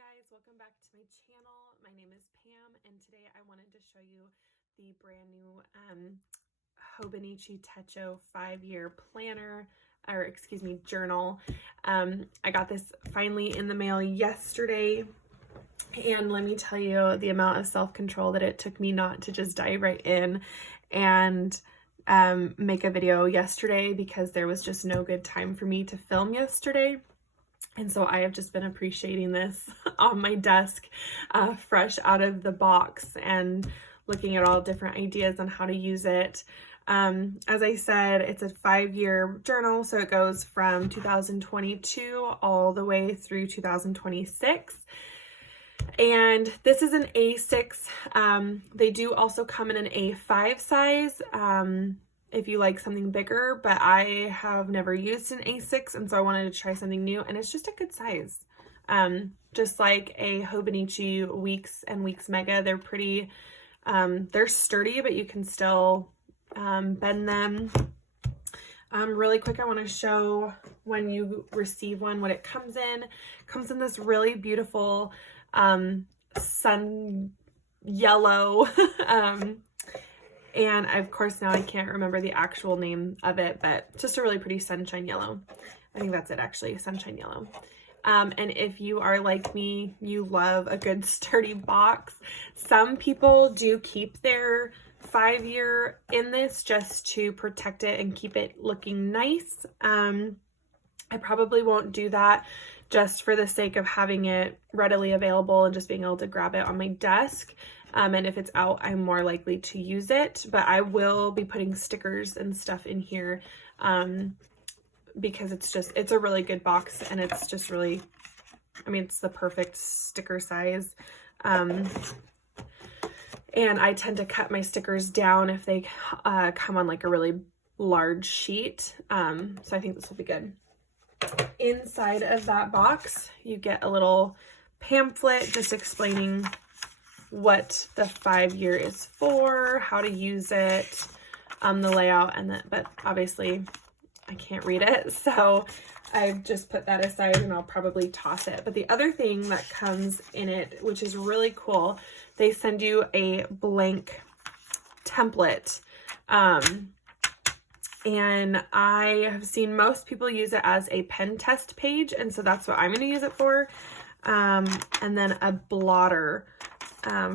guys, welcome back to my channel. My name is Pam and today I wanted to show you the brand new Hobonichi Techo 5-year planner, or excuse me, journal. I got this finally in the mail yesterday, and let me tell you the amount of self-control that it took me not to just dive right in and make a video yesterday, because there was just no good time for me to film yesterday. And so I have just been appreciating this on my desk, fresh out of the box, and looking at all different ideas on how to use it. As I said, it's a 5-year journal, so it goes from 2022 all the way through 2026. And this is an A6. They do also come in an A5 size. If you like something bigger, but I have never used an A6, and so I wanted to try something new, and it's just a good size. Just like a Hobonichi Weeks and Weeks Mega, they're pretty, they're sturdy, but you can still bend them. Really quick, I want to show when you receive one what it comes in. It comes in this really beautiful sun yellow and of course now I can't remember the actual name of it, but just a really pretty sunshine yellow. I think that's it, actually, sunshine yellow. And if you are like me, you love a good sturdy box. Some people do keep their 5-year in this just to protect it and keep it looking nice. I probably won't do that, just for the sake of having it readily available and just being able to grab it on my desk. And if it's out, I'm more likely to use it, but I will be putting stickers and stuff in here, because it's a really good box, and it's just really, I mean, it's the perfect sticker size. And I tend to cut my stickers down if they come on like a really large sheet. So I think this will be good. Inside of that box, you get a little pamphlet just explaining what the 5-year is for, how to use it, the layout, and that, but obviously I can't read it, so I've just put that aside and I'll probably toss it. But the other thing that comes in it, which is really cool, they send you a blank template. And I have seen most people use it as a pen test page, and so that's what I'm going to use it for. And then a blotter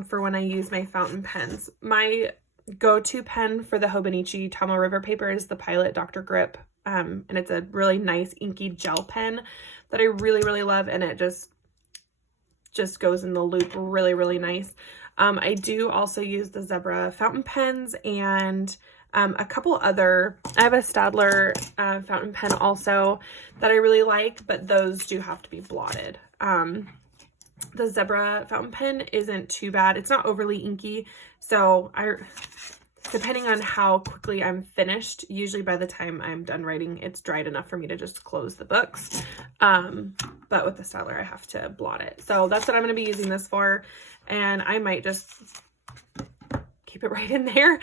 for when I use my fountain pens. My go-to pen for the Hobonichi Tomoe River paper is the Pilot Dr. Grip, and it's a really nice inky gel pen that I really, really love, and it just goes in the loop really, really nice. I do also use the Zebra fountain pens, and a couple other, I have a Stadler fountain pen also that I really like, but those do have to be blotted. The Zebra fountain pen isn't too bad. It's not overly inky, so depending on how quickly I'm finished, usually by the time I'm done writing, it's dried enough for me to just close the books. But with the Stadler, I have to blot it. So that's what I'm going to be using this for, and I might just keep it right in there.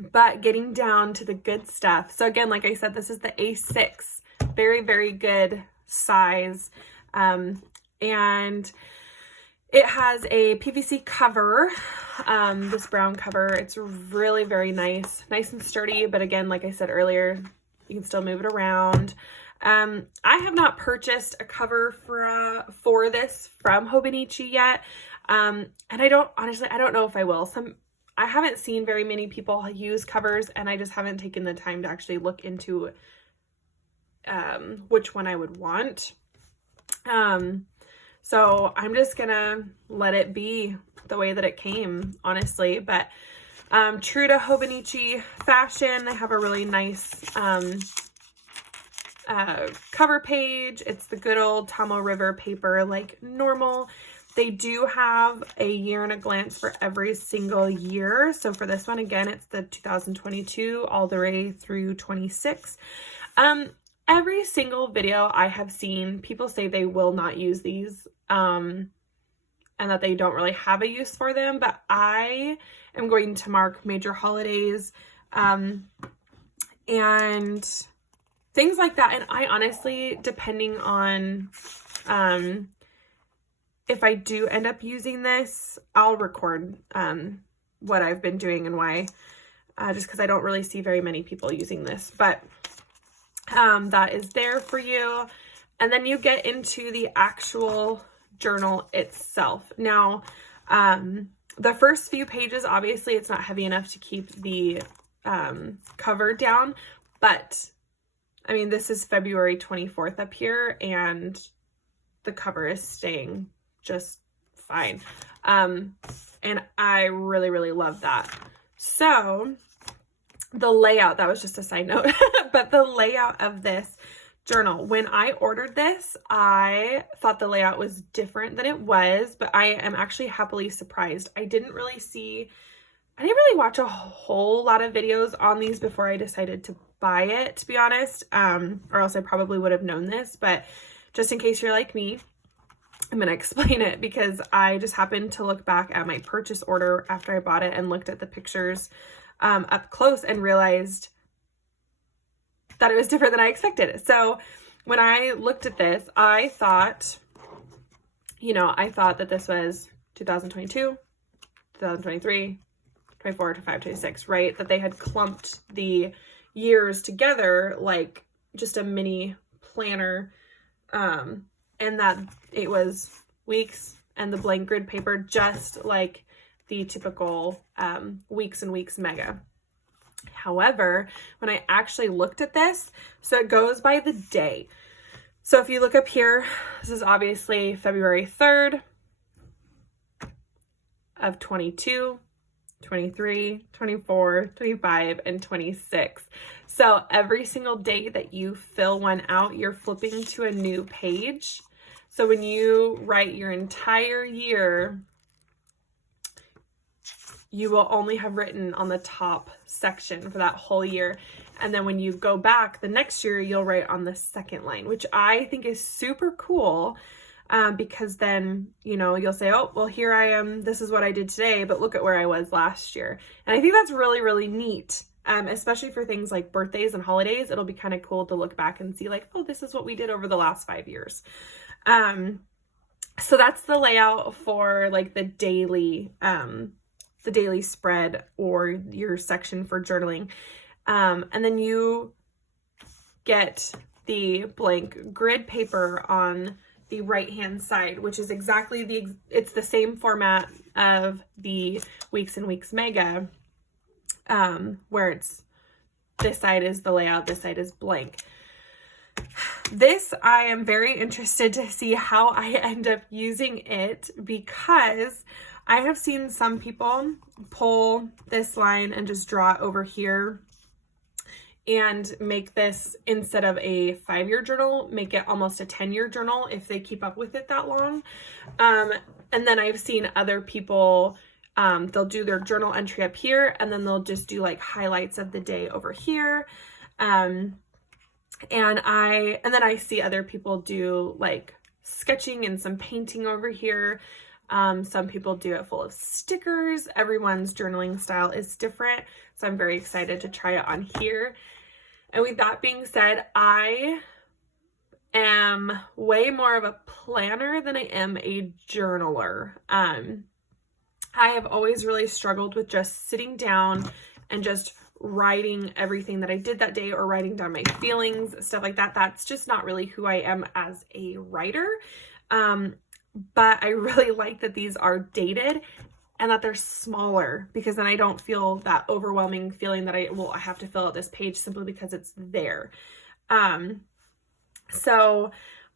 But getting down to the good stuff. So again, like I said, this is the A6, very, very good size. And it has a PVC cover, this brown cover. It's really very nice and sturdy. But again, like I said earlier, you can still move it around. I have not purchased a cover for this from Hobonichi yet. And I don't know if I will. I haven't seen very many people use covers, and I just haven't taken the time to actually look into which one I would want. So I'm just gonna let it be the way that it came, honestly. But true to Hobonichi fashion, they have a really nice cover page. It's the good old Tomoe River paper, like normal. They do have a year and a glance for every single year. So for this one, again, it's the 2022 all the way through 26. Every single video I have seen, people say they will not use these, and that they don't really have a use for them. But I am going to mark major holidays, and things like that. And I honestly, depending on, if I do end up using this, I'll record what I've been doing and why, just because I don't really see very many people using this. But that is there for you. And then you get into the actual journal itself. Now, the first few pages, obviously it's not heavy enough to keep the cover down, but I mean, this is February 24th up here, and the cover is staying just fine. And I really, really love that. So the layout, that was just a side note, but the layout of this journal, when I ordered this, I thought the layout was different than it was, but I am actually happily surprised. I didn't really watch a whole lot of videos on these before I decided to buy it, to be honest, or else I probably would have known this, but just in case you're like me, I'm going to explain it because I just happened to look back at my purchase order after I bought it and looked at the pictures up close and realized that it was different than I expected. So when I looked at this, I thought that this was 2022, 2023, 24, 25, 26, right? That they had clumped the years together like just a mini planner, and that it was weeks and the blank grid paper, just like the typical weeks and weeks mega. However, when I actually looked at this, so it goes by the day. So if you look up here, this is obviously February 3rd of 22, 23, 24, 25, and 26. So every single day that you fill one out, you're flipping to a new page. So when you write your entire year, you will only have written on the top section for that whole year. And then when you go back the next year, you'll write on the second line, which I think is super cool. Because then, you'll say, oh, well, here I am. This is what I did today, but look at where I was last year. And I think that's really, really neat, especially for things like birthdays and holidays. It'll be kind of cool to look back and see like, oh, this is what we did over the last 5 years. So that's the layout for like the daily spread or your section for journaling. And then you get the blank grid paper on the right-hand side, which is exactly it's the same format of the Weeks and Weeks Mega, where it's this side is the layout, this side is blank. This, I am very interested to see how I end up using it, because I have seen some people pull this line and just draw it over here and make this, instead of a 5-year journal, make it almost a 10-year journal if they keep up with it that long. And then I've seen other people, they'll do their journal entry up here, and then they'll just do like highlights of the day over here. And then I see other people do like sketching and some painting over here. Some people do it full of stickers. Everyone's journaling style is different, so I'm very excited to try it on here. And with that being said, I am way more of a planner than I am a journaler. I have always really struggled with just sitting down and just writing everything that I did that day, or writing down my feelings, stuff like that. That's just not really who I am as a writer. But I really like that these are dated and that they're smaller, because then I don't feel that overwhelming feeling that I have to fill out this page simply because it's there. So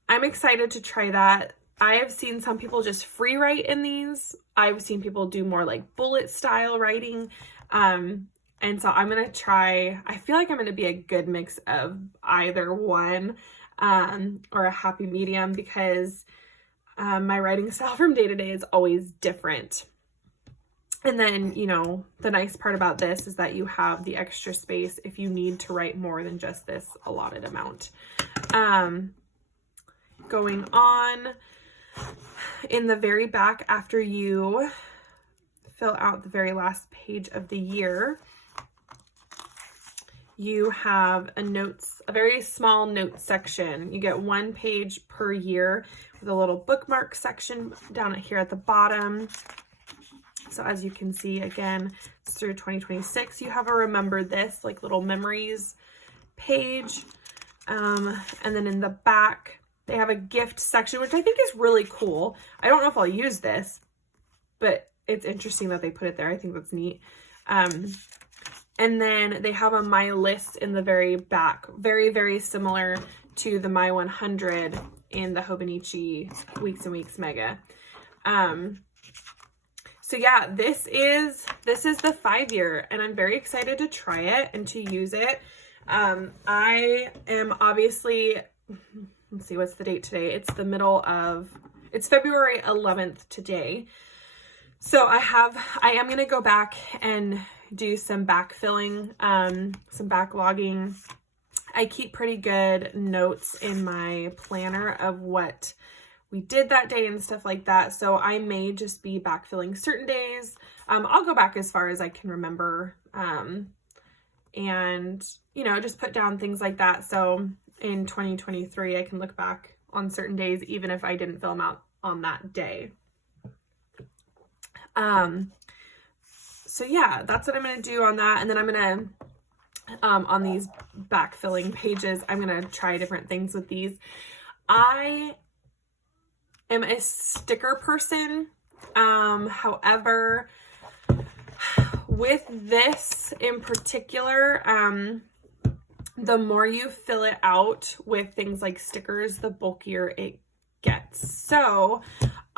I'm excited to try that. I have seen some people just free write in these. I've seen people do more like bullet style writing. And so I'm going to try, I feel like I'm going to be a good mix of either one, or a happy medium, because my writing style from day to day is always different. And then, the nice part about this is that you have the extra space if you need to write more than just this allotted amount. Going on, in the very back, after you fill out the very last page of the year, you have a very small notes section. You get 1 page per year, the little bookmark section down here at the bottom. So as you can see, again, it's through 2026. You have a remember this, like little memories page. And then in the back, they have a gift section, which I think is really cool. I don't know if I'll use this, but it's interesting that they put it there. I think that's neat. And then they have a My List in the very back. Very, very similar to the My 100 in the Hobonichi Weeks and Weeks Mega. So yeah, this is the 5-year, and I'm very excited to try it and to use it. I am obviously, let's see, what's the date today? It's it's February 11th today. So I am going to go back and do some backfilling, some backlogging. I keep pretty good notes in my planner of what we did that day and stuff like that. So I may just be backfilling certain days. I'll go back as far as I can remember, and, you know, just put down things like that. So in 2023, I can look back on certain days, even if I didn't fill them out on that day. So yeah, that's what I'm going to do on that. And then I'm going to, on these backfilling pages, I'm going to try different things with these. I am a sticker person. However, with this in particular, the more you fill it out with things like stickers, the bulkier it gets. So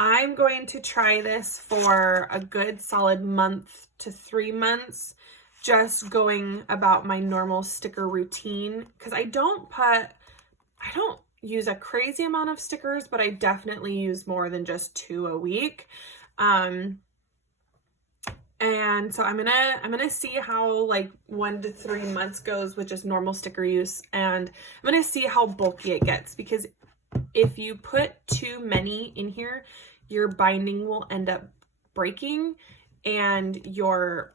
I'm going to try this for a good solid month to 3 months, just going about my normal sticker routine, because I don't use a crazy amount of stickers, but I definitely use more than just 2 a week. And so I'm gonna see how like 1 to 3 months goes with just normal sticker use, and I'm gonna see how bulky it gets, because if you put too many in here, your binding will end up breaking, and your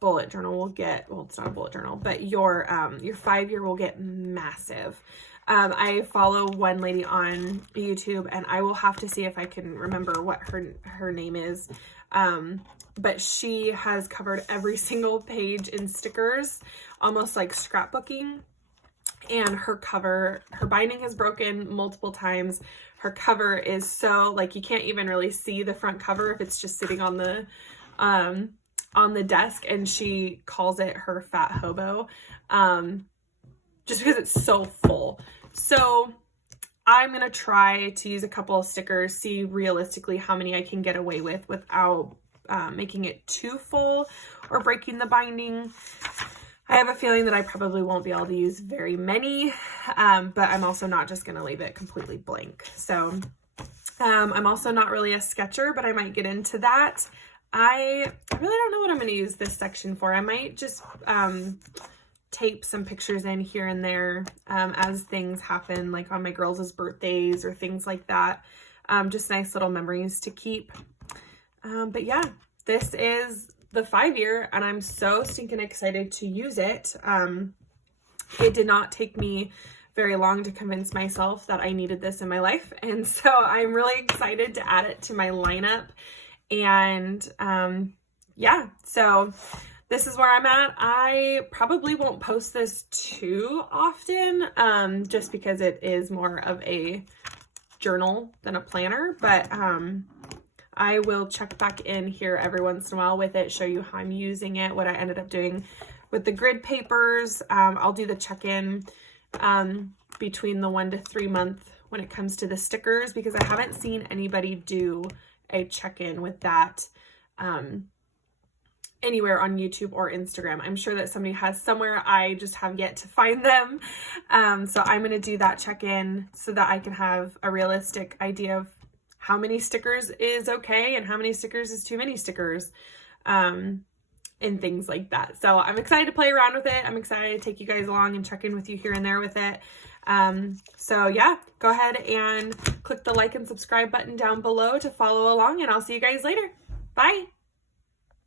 bullet journal will get, well, it's not a bullet journal, but your 5-year will get massive. I follow one lady on YouTube, and I will have to see if I can remember what her name is. But she has covered every single page in stickers, almost like scrapbooking. And her binding has broken multiple times. Her cover is so, like, you can't even really see the front cover if it's just sitting on the desk, and she calls it her fat hobo, just because it's so full. So I'm going to try to use a couple of stickers, see realistically how many I can get away with without making it too full or breaking the binding. I have a feeling that I probably won't be able to use very many, but I'm also not just going to leave it completely blank. So I'm also not really a sketcher, but I might get into that. I really don't know what I'm going to use this section for. I might just tape some pictures in here and there as things happen, like on my girls' birthdays or things like that. Just nice little memories to keep. But yeah, this is the 5-year, and I'm so stinking excited to use it. It did not take me very long to convince myself that I needed this in my life, and so I'm really excited to add it to my lineup. And yeah, so this is where I'm at. I probably won't post this too often, just because it is more of a journal than a planner, but I will check back in here every once in a while with it, show you how I'm using it, what I ended up doing with the grid papers. I'll do the check-in between the 1 to 3 month when it comes to the stickers, because I haven't seen anybody do a check-in with that anywhere on YouTube or Instagram. I'm sure that somebody has somewhere. I just have yet to find them. So I'm going to do that check-in so that I can have a realistic idea of how many stickers is okay and how many stickers is too many stickers, and things like that. So I'm excited to play around with it. I'm excited to take you guys along and check in with you here and there with it. So yeah, go ahead and click the like and subscribe button down below to follow along, and I'll see you guys later. Bye.